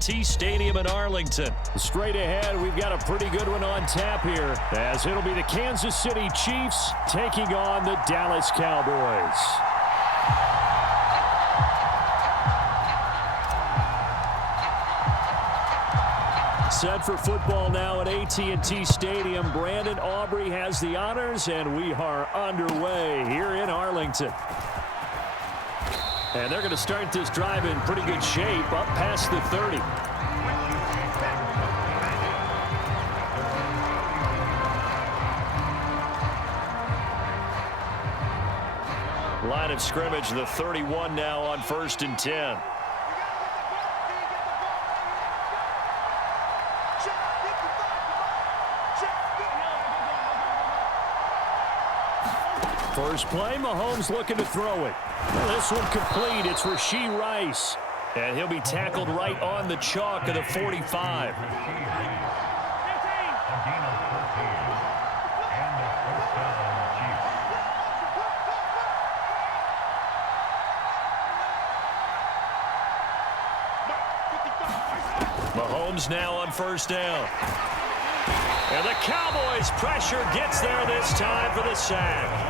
AT&T Stadium in Arlington. Straight ahead, we've got a pretty good one on tap here, as it'll be the Kansas City Chiefs taking on the Dallas Cowboys. Set for football now at AT&T Stadium. Brandon Aubrey has the honors, and we are underway here in Arlington. And they're going to start this drive in pretty good shape, up past the 30. Line of scrimmage, the 31 now on 1st and 10. First play, Mahomes looking to throw it. This one complete. It's Rashee Rice. And he'll be tackled right on the chalk of the 45. Mahomes now on 1st down. And the Cowboys' pressure gets there this time for the sack.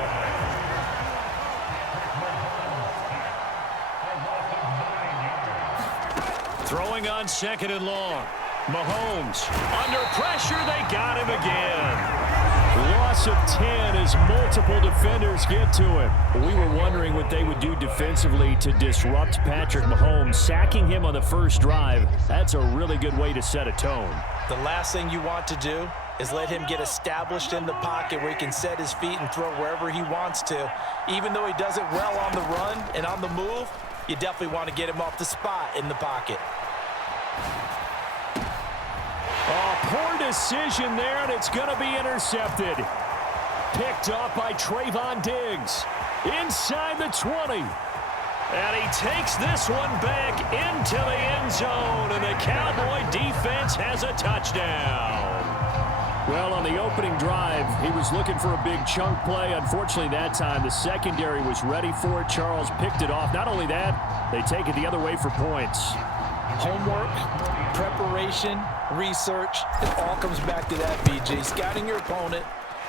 Throwing on 2nd and long. Mahomes under pressure. They got him again. Loss of 10 as multiple defenders get to him. We were wondering what they would do defensively to disrupt Patrick Mahomes. Sacking him on the first drive, that's a really good way to set a tone. The last thing you want to do is let him get established in the pocket where he can set his feet and throw wherever he wants to. Even though he does it well on the run and on the move, you definitely want to get him off the spot in the pocket. Oh, poor decision there, and it's going to be intercepted. Picked off by Trayvon Diggs. Inside the 20. And he takes this one back into the end zone, and the Cowboy defense has a touchdown. Well, on the opening drive, he was looking for a big chunk play. Unfortunately, that time, the secondary was ready for it. Charles picked it off. Not only that, they take it the other way for points. Homework, preparation, research, it all comes back to that, BJ. Scouting your opponent,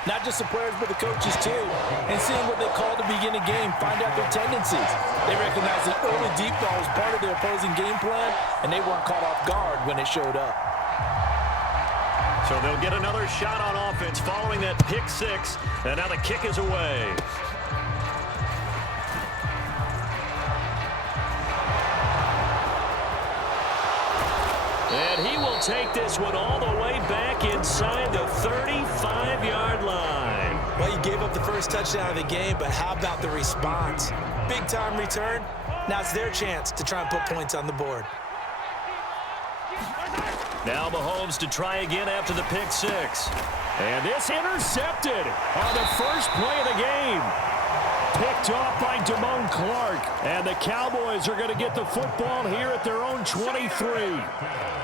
not just the players, but the coaches too, and seeing what they call to begin a game, find out their tendencies. They recognize the early deep ball was part of their opposing game plan, and they weren't caught off guard when it showed up. So they'll get another shot on offense following that pick six, and now the kick is away. And he will take this one all the way back inside the 35-yard line. Well, you gave up the first touchdown of the game, but how about the response? Big-time return. Now it's their chance to try and put points on the board. Now Mahomes to try again after the pick six. And this intercepted on the first play of the game. Picked off by Damone Clark. And the Cowboys are going to get the football here at their own 23.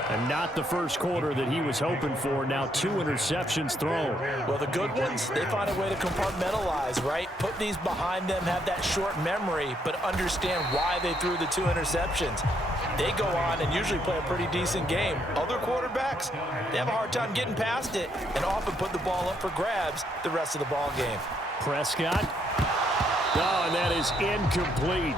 And not the first quarter that he was hoping for. Now 2 interceptions thrown. Well, the good ones, they find a way to compartmentalize, right? Put these behind them, have that short memory, but understand why they threw the 2 interceptions. They go on and usually play a pretty decent game. Other quarterbacks, they have a hard time getting past it and often put the ball up for grabs the rest of the ball game. Prescott. Oh, and that is incomplete.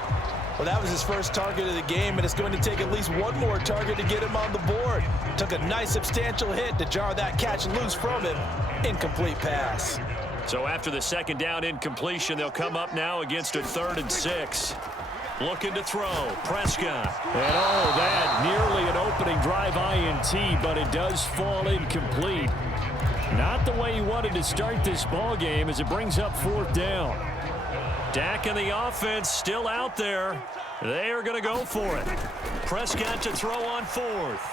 Well, that was his first target of the game, and it's going to take at least one more target to get him on the board. Took a nice substantial hit to jar that catch loose from him. Incomplete pass. So after the second down incompletion, they'll come up now against a 3rd and 6. Looking to throw. Prescott. And oh, that nearly an opening drive INT, but it does fall incomplete. Not the way he wanted to start this ball game as it brings up 4th down. Dak and the offense still out there. They are going to go for it. Prescott to throw on 4th.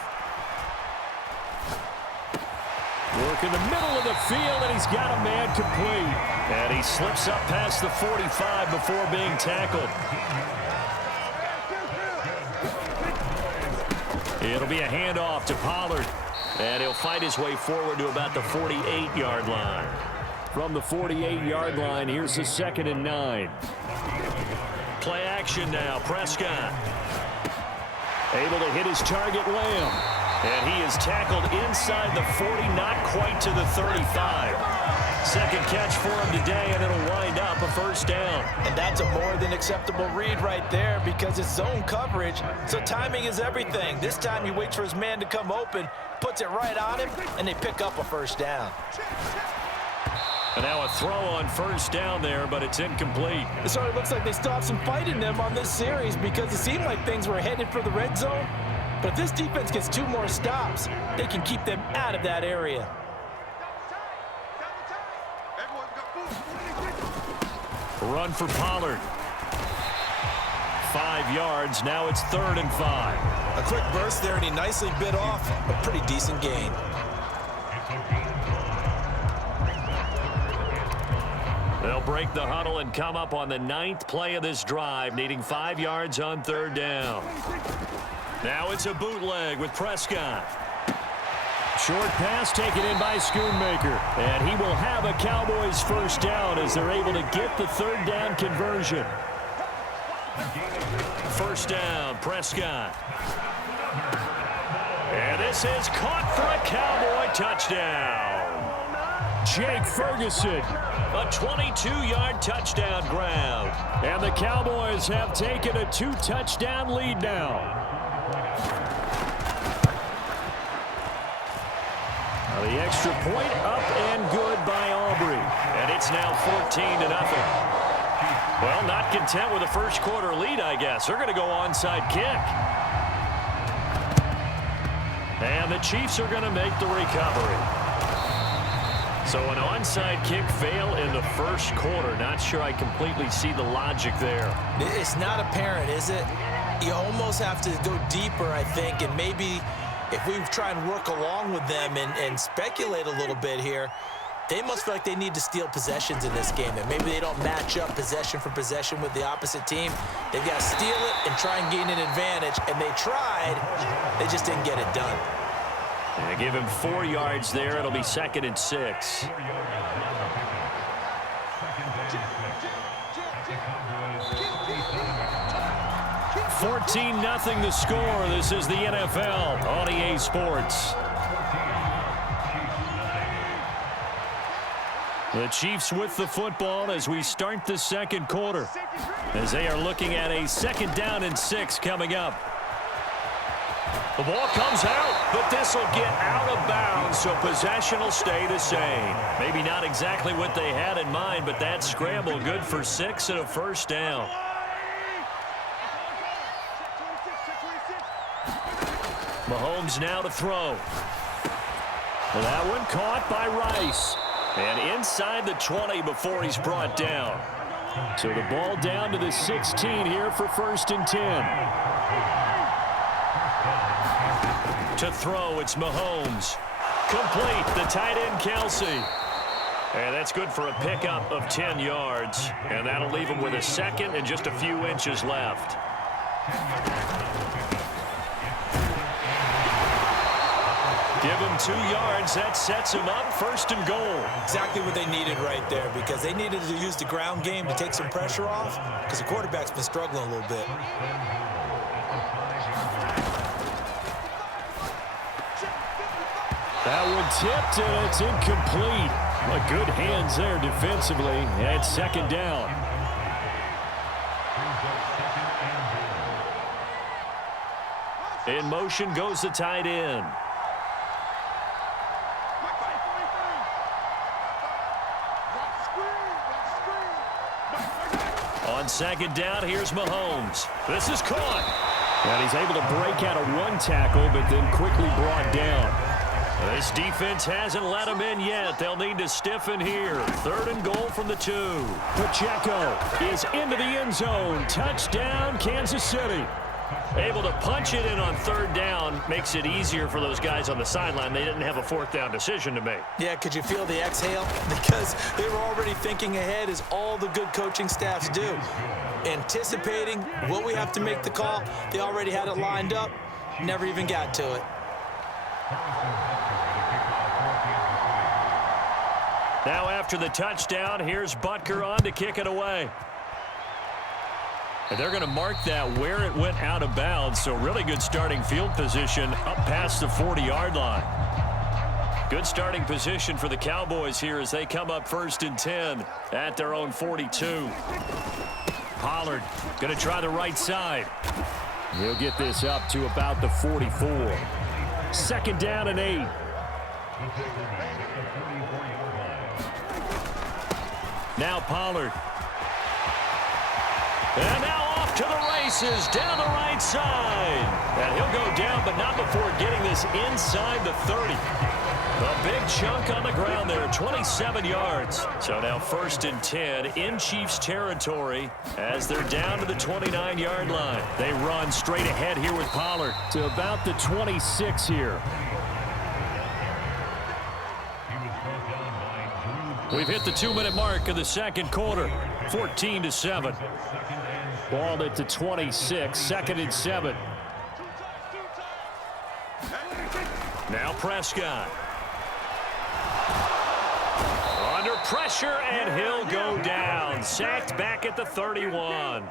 Work in the middle of the field, and he's got a man complete. And he slips up past the 45 before being tackled. It'll be a handoff to Pollard. And he'll fight his way forward to about the 48-yard line. From the 48-yard line, here's the 2nd and 9. Play action now. Prescott. Able to hit his target, Lamb. And he is tackled inside the 40, not quite to the 35. Second catch for him today, and it'll wind up a first down. And that's a more than acceptable read right there because it's zone coverage, so timing is everything. This time he waits for his man to come open, puts it right on him, and they pick up a first down. And now a throw on first down there, but it's incomplete. So it looks like they still have some fight in them on this series because it seemed like things were headed for the red zone. But if this defense gets 2 more stops, they can keep them out of that area. Run for Pollard. 5 yards. Now it's 3rd and 5. A quick burst there, and he nicely bit off a pretty decent gain. They'll break the huddle and come up on the 9th play of this drive, needing 5 yards on 3rd down. Now it's a bootleg with Prescott. Short pass taken in by Schoonmaker. And he will have a Cowboys first down as they're able to get the 3rd down conversion. First down, Prescott. And this is caught for a Cowboy touchdown. Jake Ferguson. A 22-yard touchdown grab. And the Cowboys have taken a 2-touchdown lead now. The extra point up and good by Aubrey. And it's now 14-0. Well, not content with a first quarter lead, I guess. They're going to go onside kick. And the Chiefs are going to make the recovery. So an onside kick fail in the first quarter. Not sure I completely see the logic there. It's not apparent, is it? You almost have to go deeper, I think, and maybe if we try and work along with them and speculate a little bit here, they must feel like they need to steal possessions in this game, and maybe they don't match up possession for possession with the opposite team. They've got to steal it and try and gain an advantage, and they tried. They just didn't get it done. They give him 4 yards there. It'll be 2nd and 6. $14-0 the score. This is the NFL on EA Sports. The Chiefs with the football as we start the second quarter, as they are looking at a 2nd down and 6 coming up. The ball comes out, but this will get out of bounds, so possession will stay the same. Maybe not exactly what they had in mind, but that scramble good for 6 and a first down. Mahomes now to throw. That one caught by Rice. And inside the 20 before he's brought down. So the ball down to the 16 here for 1st and 10. To throw, it's Mahomes. Complete, the tight end, Kelsey. And that's good for a pickup of 10 yards. And that'll leave him with a 2nd and just a few inches left. Give him 2 yards. That sets him up 1st and goal. Exactly what they needed right there, because they needed to use the ground game to take some pressure off, because the quarterback's been struggling a little bit. That one tipped, and it's incomplete. Well, good hands there defensively, and 2nd down. In motion goes the tight end. On 2nd down, here's Mahomes. This is caught. And he's able to break out of 1 tackle, but then quickly brought down. This defense hasn't let him in yet. They'll need to stiffen here. 3rd and goal from the 2. Pacheco is into the end zone. Touchdown, Kansas City. Able to punch it in on 3rd down makes it easier for those guys on the sideline. They didn't have a 4th down decision to make. Yeah, could you feel the exhale? Because they were already thinking ahead, as all the good coaching staffs do. Anticipating, will we have to make the call? They already had it lined up. Never even got to it. Now after the touchdown, here's Butker on to kick it away. And they're going to mark that where it went out of bounds, so really good starting field position up past the 40-yard line. Good starting position for the Cowboys here as they come up 1st and 10 at their own 42. Pollard going to try the right side. He'll get this up to about the 44. 2nd down and 8. Now Pollard. And now off to the races down the right side. And he'll go down, but not before getting this inside the 30. A big chunk on the ground there, 27 yards. So now 1st and 10 in Chiefs territory as they're down to the 29-yard line. They run straight ahead here with Pollard to about the 26 here. We've hit the 2-minute mark of the 2nd quarter, 14-7. Ball at the 26, 2nd and 7. Now Prescott. Under pressure, and he'll go down. Sacked back at the 31.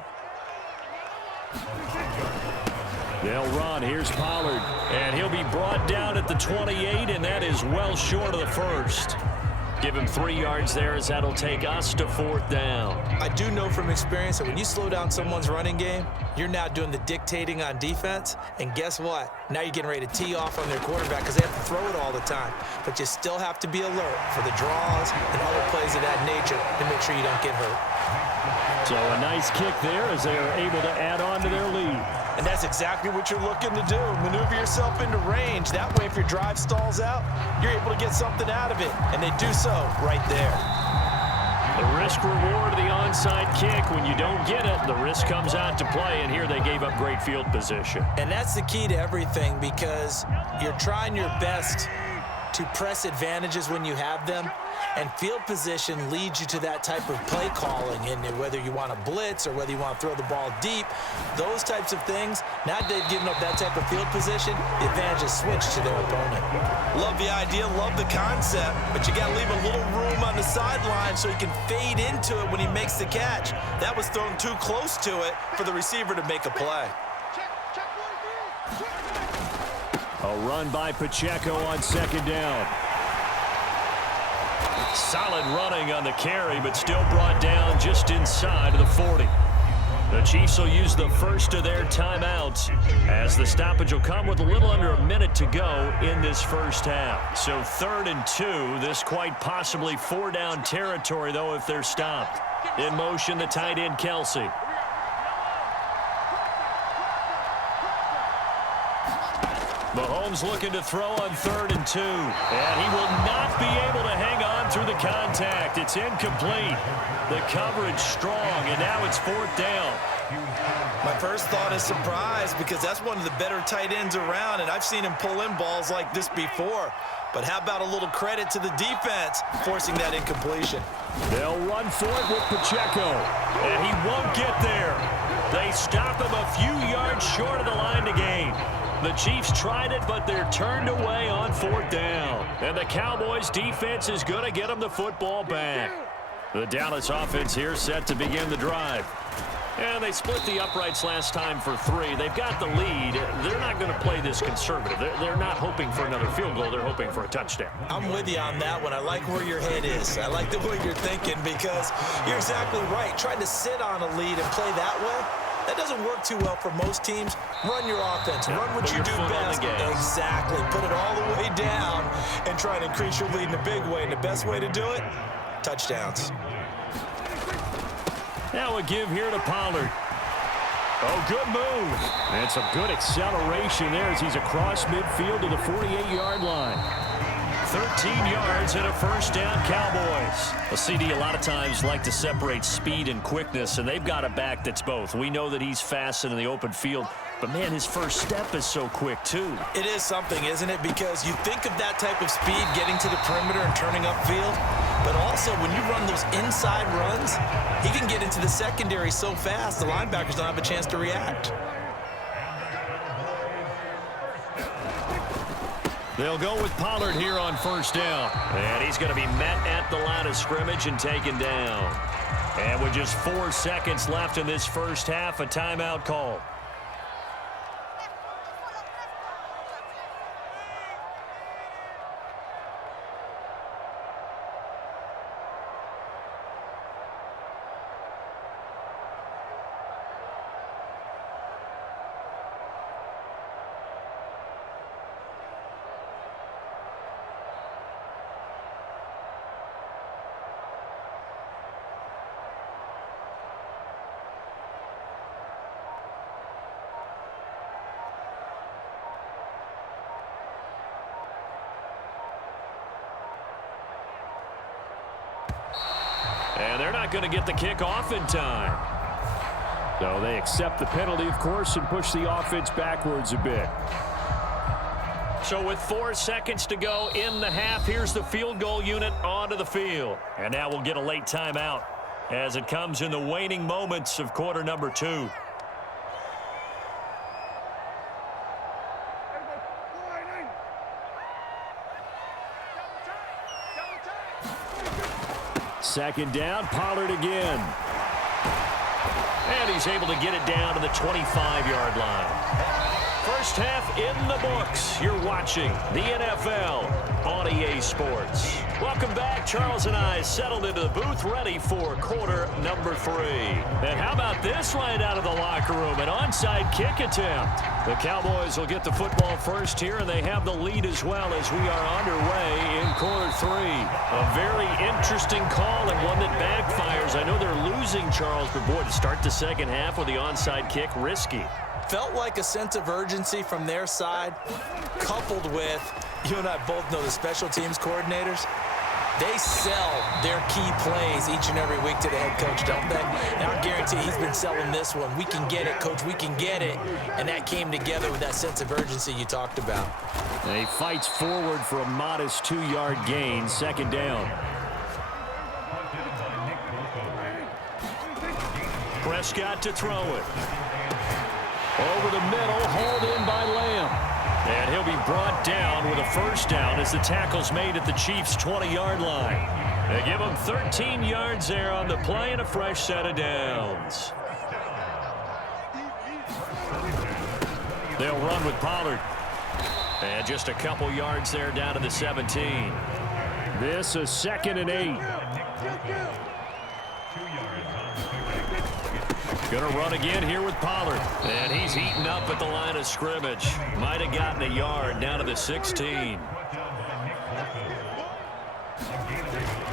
They'll run. Here's Pollard. And he'll be brought down at the 28, and that is well short of the 1st. Give him 3 yards there as that'll take us to 4th down. I do know from experience that when you slow down someone's running game, you're now doing the dictating on defense. And guess what? Now you're getting ready to tee off on their quarterback because they have to throw it all the time. But you still have to be alert for the draws and other plays of that nature to make sure you don't get hurt. So a nice kick there as they are able to add on to their lead. And that's exactly what you're looking to do. Maneuver yourself into range. That way, if your drive stalls out, you're able to get something out of it. And they do so right there. The risk-reward of the onside kick. When you don't get it, the risk comes out to play. And here they gave up great field position. And that's the key to everything because you're trying your best to press advantages when you have them. And field position leads you to that type of play calling, and whether you want to blitz or whether you want to throw the ball deep, those types of things. Now they've given up that type of field position, the advantage is switched to their opponent. Love the idea, love the concept, but you got to leave a little room on the sideline so he can fade into it when he makes the catch. That was thrown too close to it for the receiver to make a play. A run by Pacheco on 2nd down. Solid running on the carry, but still brought down just inside of the 40. The Chiefs will use the first of their timeouts as the stoppage will come with a little under a minute to go in this first half. So 3rd and 2, this quite possibly 4-down territory, though, if they're stopped. In motion, the tight end, Kelsey. Mahomes looking to throw on 3rd and 2. And he will not be able to hang on through the contact. It's incomplete. The coverage strong, and now it's 4th down. My first thought is surprise because that's one of the better tight ends around, and I've seen him pull in balls like this before. But how about a little credit to the defense forcing that incompletion? They'll run for it with Pacheco. And he won't get there. They stop him a few yards short of the line to gain. The Chiefs tried it, but they're turned away on 4th down. And the Cowboys' defense is going to get them the football back. The Dallas offense here set to begin the drive. And they split the uprights last time for 3. They've got the lead. They're not going to play this conservative. They're not hoping for another field goal. They're hoping for a touchdown. I'm with you on that one. I like where your head is. I like the way you're thinking because you're exactly right. Trying to sit on a lead and play that way, that doesn't work too well for most teams. Run your offense. Run what you do best. Exactly. Put it all the way down and try to increase your lead in a big way. And the best way to do it, touchdowns. Now a give here to Pollard. Oh, good move. And some good acceleration there as he's across midfield to the 48-yard line. 13 yards and a 1st down, Cowboys. Well, CD a lot of times like to separate speed and quickness, and they've got a back that's both. We know that he's fast in the open field, but, man, his first step is so quick, too. It is something, isn't it? Because you think of that type of speed getting to the perimeter and turning upfield, but also when you run those inside runs, he can get into the secondary so fast the linebackers don't have a chance to react. They'll go with Pollard here on 1st down. And he's going to be met at the line of scrimmage and taken down. And with just 4 seconds left in this first half, a timeout call. And they're not going to get the kick off in time. So they accept the penalty, of course, and push the offense backwards a bit. So with 4 seconds to go in the half, here's the field goal unit onto the field. And now we'll get a late timeout as it comes in the waning moments of quarter number 2. Second down, Pollard again. And he's able to get it down to the 25-yard line. First half in the books. You're watching the NFL on EA Sports. Welcome back. Charles and I settled into the booth ready for quarter number 3. And how about this right out of the locker room? An onside kick attempt. The Cowboys will get the football first here, and they have the lead as well as we are underway in quarter 3. A very interesting call and one that backfires. I know they're losing, Charles, but boy, to start the second half with the onside kick, risky. Felt like a sense of urgency from their side, coupled with, you and I both know the special teams coordinators, they sell their key plays each and every week to the head coach, don't they? And I guarantee he's been selling this one. We can get it, coach, we can get it. And that came together with that sense of urgency you talked about. And he fights forward for a modest 2-yard gain, second down. Prescott to throw it. Over the middle, hauled in by Lamb. And he'll be brought down with a first down as the tackle's made at the Chiefs' 20-yard line. They give him 13 yards there on the play and a fresh set of downs. They'll run with Pollard. And just a couple yards there down to the 17. This is 2nd and 8. Going to run again here with Pollard. And he's eaten up at the line of scrimmage. Might have gotten a yard down to the 16.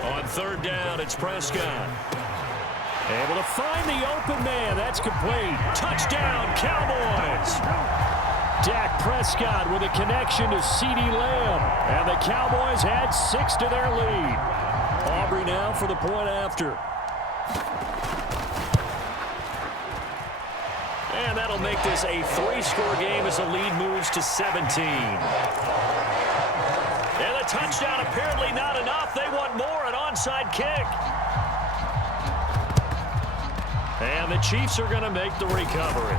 On third down, it's Prescott. Able to find the open man. That's complete. Touchdown, Cowboys. Dak Prescott with a connection to CeeDee Lamb. And the Cowboys add 6 to their lead. Aubrey now for the point after. And that'll make this a 3-score game as the lead moves to 17. And the touchdown apparently not enough. They want more, an onside kick. And the Chiefs are going to make the recovery.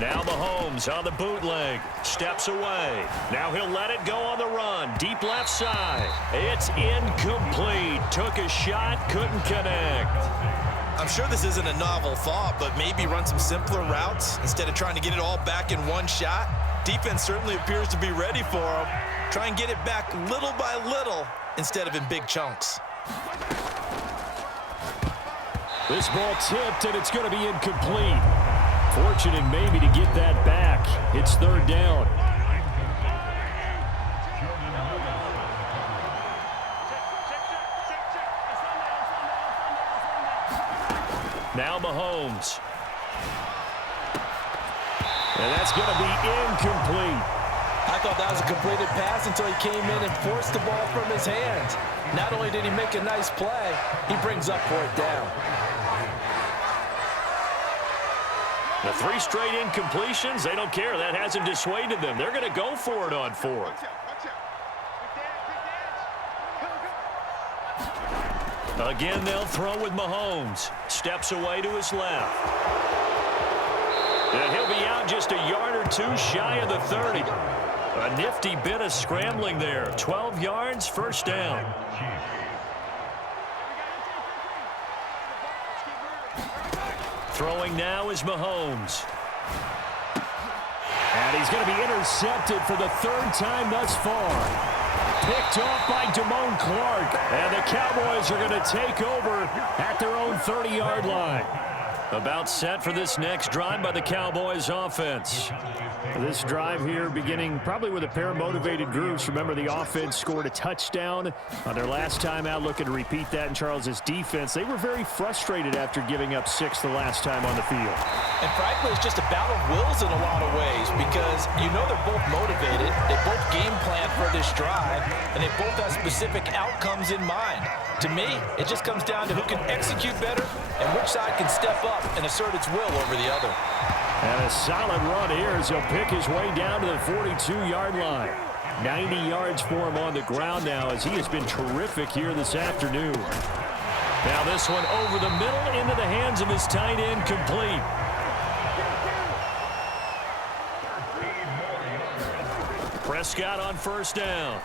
Now Mahomes on the bootleg, steps away. Now he'll let it go on the run, deep left side. It's incomplete. Took a shot, couldn't connect. I'm sure this isn't a novel thought, but maybe run some simpler routes instead of trying to get it all back in one shot. Defense certainly appears to be ready for him. Try and get it back little by little instead of in big chunks. This ball tipped, and it's going to be incomplete. Fortunate maybe to get that back. It's third down. Now Mahomes. And that's going to be incomplete. I thought that was a completed pass until he came in and forced the ball from his hands. Not only did he make a nice play, he brings up fourth down. The 3 straight incompletions, they don't care. That hasn't dissuaded them. They're going to go for it on 4th. Again, they'll throw with Mahomes. Steps away to his left. And he'll be out just a yard or two shy of the 30. A nifty bit of scrambling there. 12 yards, first down. Throwing now is Mahomes. And he's going to be intercepted for the third time thus far. Picked off by Damone Clark. And the Cowboys are going to take over at their own 30-yard line. About set for this next drive by the Cowboys offense. This drive here beginning probably with a pair of motivated groups. Remember, the offense scored a touchdown on their last time out, looking to repeat that in Charles's defense. They were very frustrated after giving up 6 the last time on the field. And frankly, it's just a battle of wills in a lot of ways because you know they're both motivated. They both game plan for this drive, and they both have specific outcomes in mind. To me, it just comes down to who can execute better and which side can step up and assert its will over the other. And a solid run here as he'll pick his way down to the 42-yard line. 90 yards for him on the ground now as he has been terrific here this afternoon. Now this one over the middle into the hands of his tight end, complete. Prescott on first down.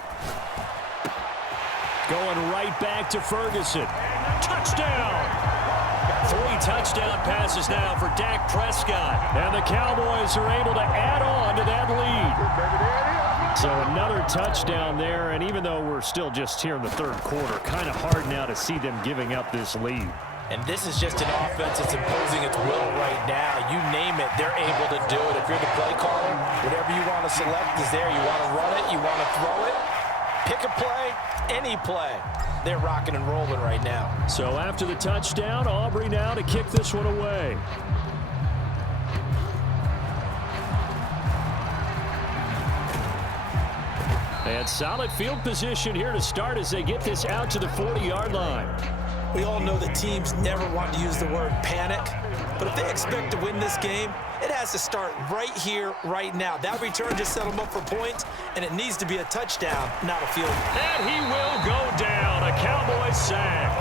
Going right back to Ferguson. Touchdown! 3 touchdown passes now for Dak Prescott. And the Cowboys are able to add on to that lead. So another touchdown there, and even though we're still just here in the third quarter, kind of hard now to see them giving up this lead. And this is just an offense that's imposing its will right now. You name it, they're able to do it. If you're the play caller, whatever you want to select is there. You want to run it, you want to throw it, pick a play, any play. They're rocking and rolling right now. So after the touchdown, Aubrey now to kick this one away. And solid field position here to start as they get this out to the 40-yard line. We all know that teams never want to use the word panic, but if they expect to win this game, it has to start right here, right now. That return just set them up for points, and it needs to be a touchdown, not a field goal. And he will go down. A Cowboys sack.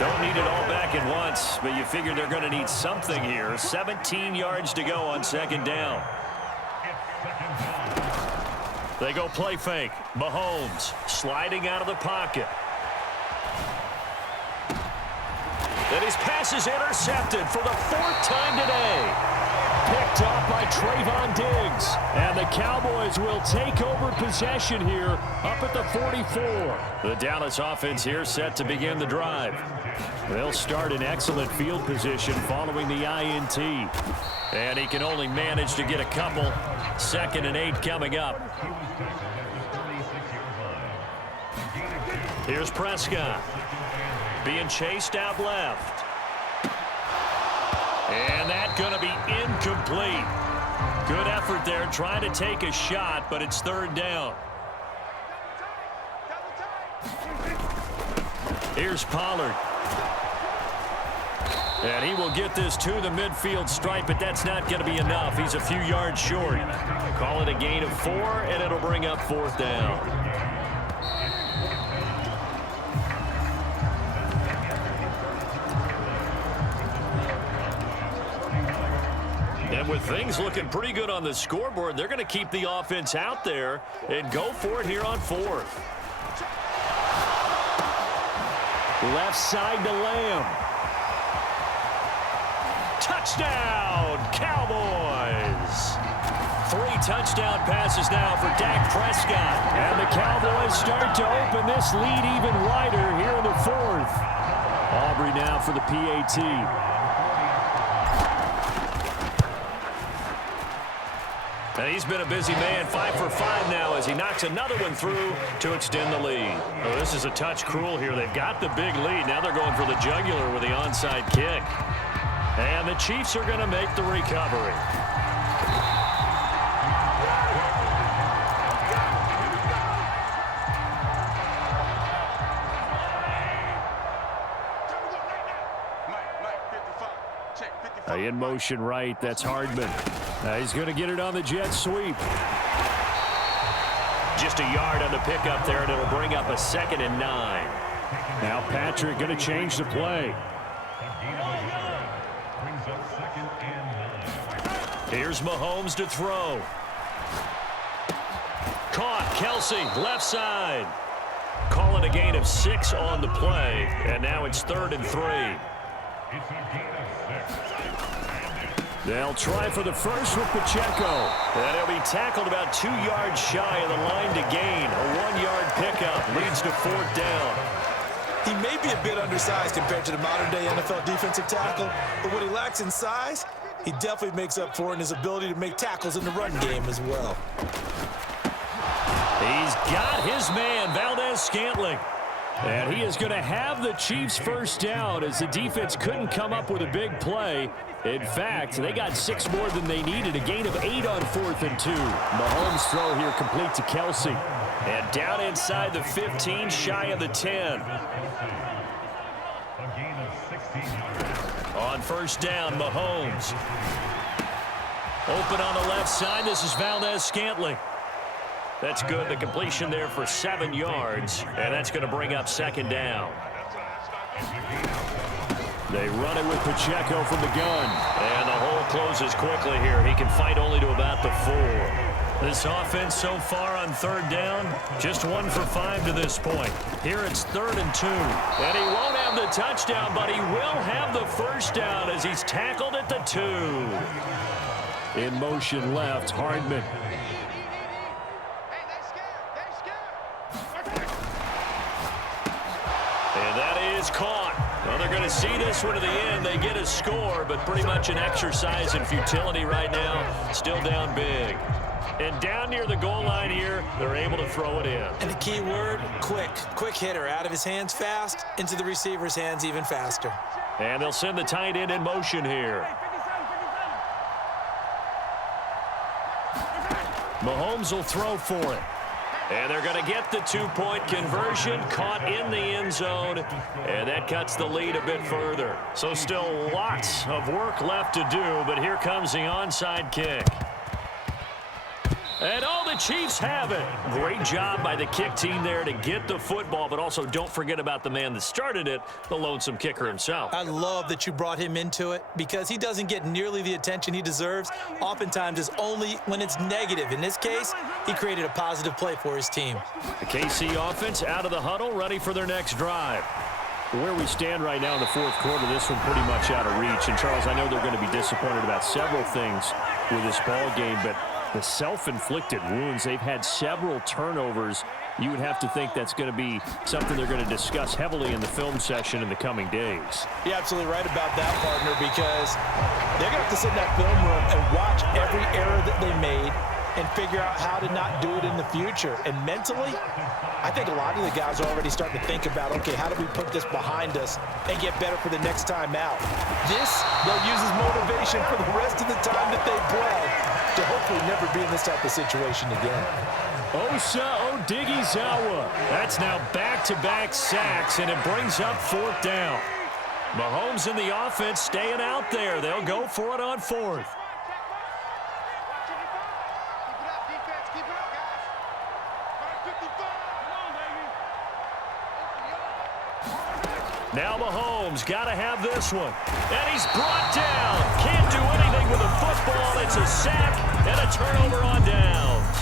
Don't need it all back at once, but you figure they're going to need something here. 17 yards to go on second down. They go play fake. Mahomes sliding out of the pocket. And his pass is intercepted for the 4th time today. Picked off by Trayvon Diggs. And the Cowboys will take over possession here up at the 44. The Dallas offense here set to begin the drive. They'll start in excellent field position following the INT. And he can only manage to get a couple. 2nd and 8 coming up. Here's Prescott. Being chased out left. And that's going to be incomplete. Good effort there trying to take a shot, but it's 3rd down. Here's Pollard. And he will get this to the midfield stripe, but that's not going to be enough. He's a few yards short. Call it a gain of 4, and it'll bring up 4th down. And with things looking pretty good on the scoreboard, they're going to keep the offense out there and go for it here on 4th. Left side to Lamb. Touchdown, Cowboys! 3 touchdown passes now for Dak Prescott. And the Cowboys start to open this lead even wider here in the 4th. Aubrey now for the PAT. And he's been a busy man, 5 for 5 now as he knocks another one through to extend the lead. Oh, this is a touch cruel here. They've got the big lead. Now they're going for the jugular with the onside kick. And the Chiefs are going to make the recovery. In motion right, that's Hardman. He's going to get it on the jet sweep. Just a yard on the pickup there, and it'll bring up a 2nd and 9. Now Patrick going to change the play. Here's Mahomes to throw. Caught. Kelsey, left side. Calling a gain of 6 on the play, and now it's 3rd and 3. They'll try for the first with Pacheco. And he'll be tackled about 2 yards shy of the line to gain. A 1-yard pickup leads to 4th down. He may be a bit undersized compared to the modern-day NFL defensive tackle, but what he lacks in size, he definitely makes up for in his ability to make tackles in the run game as well. He's got his man, Valdez-Scantling. And he is going to have the Chiefs first down as the defense couldn't come up with a big play. In fact, they got 6 more than they needed, a gain of 8 on 4th and 2. Mahomes' throw here complete to Kelsey. And down inside the 15, shy of the 10. On first down, Mahomes. Open on the left side, this is Valdez-Scantling. That's good. The completion there for 7 yards, and that's going to bring up 2nd down. They run it with Pacheco from the gun. And the hole closes quickly here. He can fight only to about the 4. This offense so far on 3rd down, just 1 for 5 to this point. Here it's 3rd and 2. And he won't have the touchdown, but he will have the first down as he's tackled at the 2. In motion left, Hardman. And that is caught. Well, they're going to see this one to the end. They get a score, but pretty much an exercise in futility right now. Still down big. And down near the goal line here, they're able to throw it in. And the key word, quick. Quick hitter. Out of his hands fast, into the receiver's hands even faster. And they'll send the tight end in motion here. Mahomes will throw for it. And they're going to get the 2-point conversion, caught in the end zone, and that cuts the lead a bit further. So still lots of work left to do, but here comes the onside kick. And oh, the Chiefs have it. Great job by the kick team there to get the football, but also don't forget about the man that started it, the lonesome kicker himself. I love that you brought him into it because he doesn't get nearly the attention he deserves. Oftentimes it's only when it's negative. In this case, he created a positive play for his team. The KC offense out of the huddle, ready for their next drive. Where we stand right now in the 4th quarter, this one pretty much out of reach. And, Charles, I know they're going to be disappointed about several things with this ball game, but the self-inflicted wounds, they've had several turnovers. You would have to think that's going to be something they're going to discuss heavily in the film session in the coming days. You're absolutely right about that, partner, because they're going to have to sit in that film room and watch every error that they made and figure out how to not do it in the future. And mentally, I think a lot of the guys are already starting to think about, okay, how do we put this behind us and get better for the next time out? This, they'll use as motivation for the rest of the time that they play to hopefully never be in this type of situation again. Osa Odighizuwa. That's now back-to-back sacks, and it brings up 4th down. Mahomes and the offense staying out there. They'll go for it on 4th. Now Mahomes got to have this one. And he's brought down. Can't do anything with a football. It's a sack and a turnover on downs.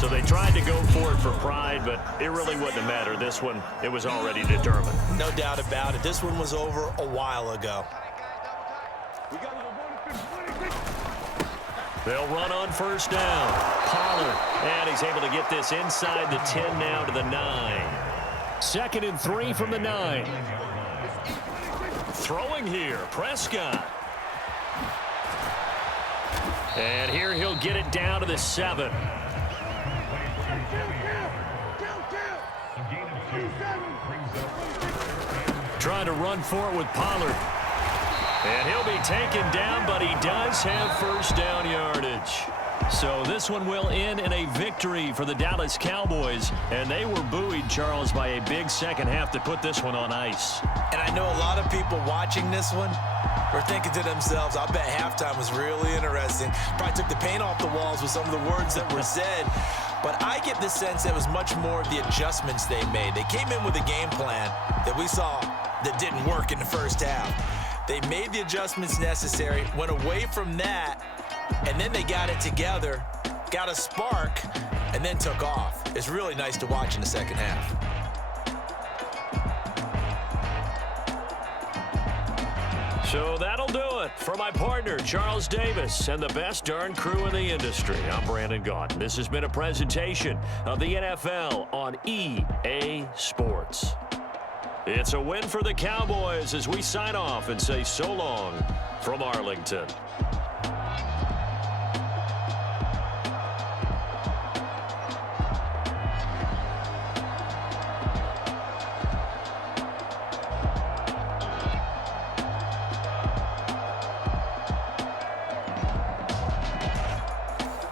So they tried to go for it for pride, but it really wouldn't have mattered. This one, it was already determined. No doubt about it. This one was over a while ago. They'll run on first down. Pollard, and he's able to get this inside the 10 now to the 9. 2nd and 3 from the 9. Throwing here, Prescott. And here he'll get it down to the 7. Trying to run for it with Pollard. And he'll be taken down, but he does have first down yardage. So this one will end in a victory for the Dallas Cowboys, and they were buoyed, Charles, by a big second half to put this one on ice. And I know a lot of people watching this one were thinking to themselves, I bet halftime was really interesting. Probably took the paint off the walls with some of the words that were said. But I get the sense that it was much more of the adjustments they made. They came in with a game plan that we saw that didn't work in the first half. They made the adjustments necessary, went away from that, and then they got it together, got a spark, and then took off. It's really nice to watch in the second half. So that'll do it for my partner, Charles Davis, and the best darn crew in the industry. I'm Brandon Gaudin. This has been a presentation of the NFL on EA Sports. It's a win for the Cowboys as we sign off and say so long from Arlington.